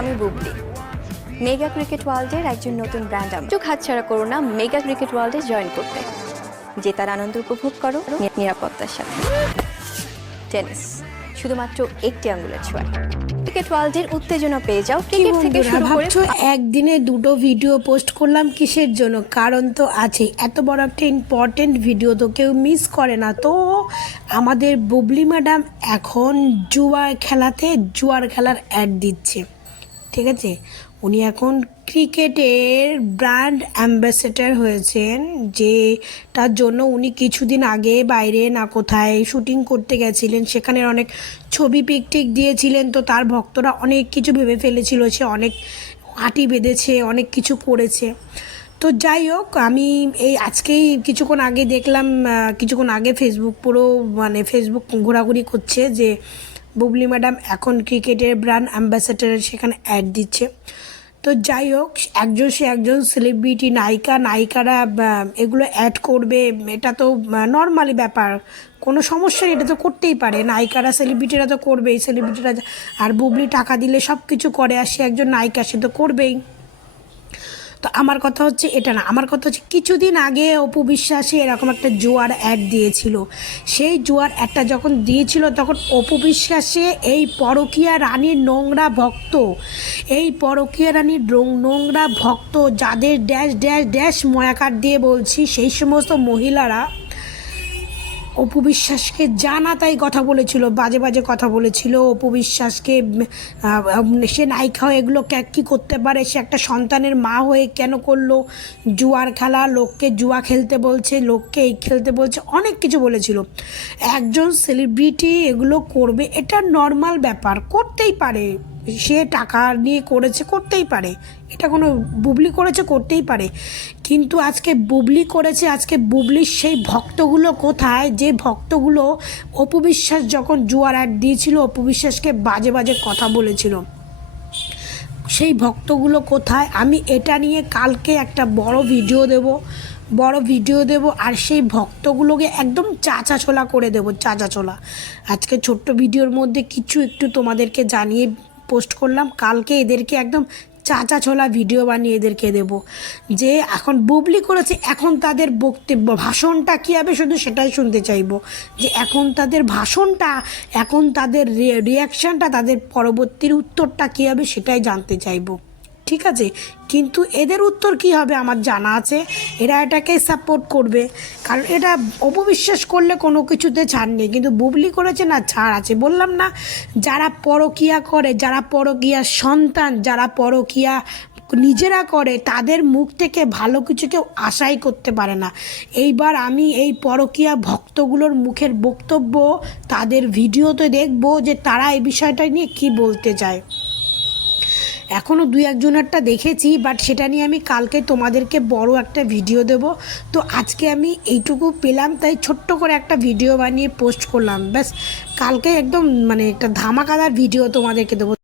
আমি Bubly. Mega cricket ওয়ার্ল্ডের একজন নতুন ব্র্যান্ড আমি। চোখ হাতছাড়া করো না মেগা ক্রিকেট ওয়ার্ল্ডে জয়েন করতে। জেতার আনন্দ উপভোগ করো নিরাপত্তার সাথে। টেনিস শুধুমাত্র একটি আঙ্গুলের ছোঁয়া ক্রিকেট ওয়ার্ল্ডের উত্তেজনা পেয়ে যাও। ক্রিকেট থেকে শুরু করে একদিনে দুটো ভিডিও পোস্ট করলাম কিসের জন্য? কারণ তো আছে এত বড় একটা ইম্পর্টেন্ট ভিডিও তো কেউ মিস করে না। তো আমাদের বুবলি ম্যাডাম এখন জুয়া খেলাতে জুয়ার খেলার অ্যাড দিচ্ছে। ঠিক আছে? উনি এখন ক্রিকেটের ব্র্যান্ড অ্যাম্বাসেডার হয়েছেন যেটার জন্য উনি কিছুদিন আগে বাইরে না কোথায় শুটিং করতে গেছিলেন। সেখানে অনেক ছবি পিকটিক দিয়েছিলেন, তো তার ভক্তরা অনেক কিছু ভেবে ফেলেছিল, সে অনেক আটি বেঁধেছে, অনেক কিছু করেছে। তো যাই হোক, আমি এই আজকেই কিছুক্ষণ আগে দেখলাম কিছুক্ষণ আগে ফেসবুক পুরো মানে ফেসবুক ঘোরাঘুরি করছে যে বুবলি ম্যাডাম এখন ক্রিকেটের ব্র্যান্ড অ্যাম্বাসেডারের সেখানে অ্যাড দিচ্ছে। তো যাই হোক, একজন সে একজন সেলিব্রিটি নায়িকা, নায়িকারা এগুলো অ্যাড করবে, এটা তো নর্মালি ব্যাপার। কোনো সমস্যা এটা তো করতেই পারে। নায়িকারা সেলিব্রিটিরা তো করবেই সেলিব্রিটিরা আর বুবলি টাকা দিলে সব কিছু করে, আর সে একজন নায়িকা, সে তো করবেই। তো আমার কথা হচ্ছে এটা না। আমার কথা হচ্ছে কিছুদিন আগে অপু বিশ্বাসে এরকম একটা জোয়ার অ্যাড দিয়েছিল। সেই জোয়ার অ্যাডটা যখন দিয়েছিল, তখন অপু বিশ্বাসে এই পরকীয়া রানীর নোংরা ভক্ত, এই পরকীয়া রানীর নোংরা ভক্ত, যাদের ড্যাশ ড্যাশ ড্যাশ ময়াকার দিয়ে বলছি, সেই সমস্ত মহিলারা অপু বিশ্বাসকে জানা তাই কথা বলেছিল, বাজে বাজে কথা বলেছিল। অপু বিশ্বাসকে সে নায়িকা হয়ে এগুলো কী করতে পারে? সে একটা সন্তানের মা হয়ে কেন করল? জুয়ার খেলা, লোককে জুয়া খেলতে বলছে, লোককে এই খেলতে বলছে, অনেক কিছু বলেছিল। একজন সেলিব্রিটি এগুলো করবে, এটা নর্মাল ব্যাপার, করতেই পারে। সে টাকা নিয়ে করেছে, করতেই পারে। এটা কোনো বুবলি করেছে, করতেই পারে। কিন্তু আজকে বুবলি করেছে, আজকে বুবলির সেই ভক্তগুলো কোথায়? যে ভক্তগুলো অপবিশ্বাস যখন জুয়ার অ্যাড দিয়েছিল অপবিশ্বাসকে বাজে বাজে কথা বলেছিল। সেই ভক্তগুলো কোথায়? আমি এটা নিয়ে কালকে একটা বড় ভিডিও দেব, বড় ভিডিও দেব, আর সেই ভক্তগুলোকে একদম চাচা ছোলা করে দেবো, চাচা ছোলা। আজকে ছোট্ট ভিডিওর মধ্যে কিছু একটু তোমাদেরকে জানিয়ে পোস্ট করলাম, কালকে এদেরকে একদম চাচা ছোলা ভিডিও বানিয়ে এদেরকে দেব। যে এখন বুবলি করেছে, এখন তাদের বক্তব্য, ভাষণটা কী হবে শুধু সেটাই শুনতে চাইব। যে এখন তাদের ভাষণটা, এখন তাদের রিয়াকশানটা তাদের পরবর্তীর উত্তরটা কী হবে সেটাই জানতে চাইব। ঠিক আছে? কিন্তু এদের উত্তর কি হবে আমার জানা আছে। এরা এটাকে সাপোর্ট করবে। কারণ এটা অপবিশ্বাস করলে কোনো কিছুতে ছাড় নেই। কিন্তু বুবলি করেছে না, ছাড় আছে। বললাম না, যারা পরকিয়া করে, যারা পরকিয়ার সন্তান, যারা পরকিয়া নিজেরা করে, তাদের মুখ থেকে ভালো কিছু কেউ আশাই করতে পারে না। এইবার আমি এই পরকিয়া ভক্তগুলোর মুখের বক্তব্য, তাদের ভিডিওতে দেখব যে তারা এই বিষয়টা নিয়ে কি বলতে চায়। এখনও দুই একজনেরটা দেখেছি বাট সেটা নিয়ে আমি কালকে তোমাদেরকে বড় একটা ভিডিও দেব। তো আজকে আমি এইটুকু পেলাম, তাই ছোট্ট করে একটা ভিডিও বানিয়ে পোস্ট করলাম। ব্যাস, কালকে একদম মানে একটা ধামাকাদার ভিডিও তোমাদেরকে দেবো।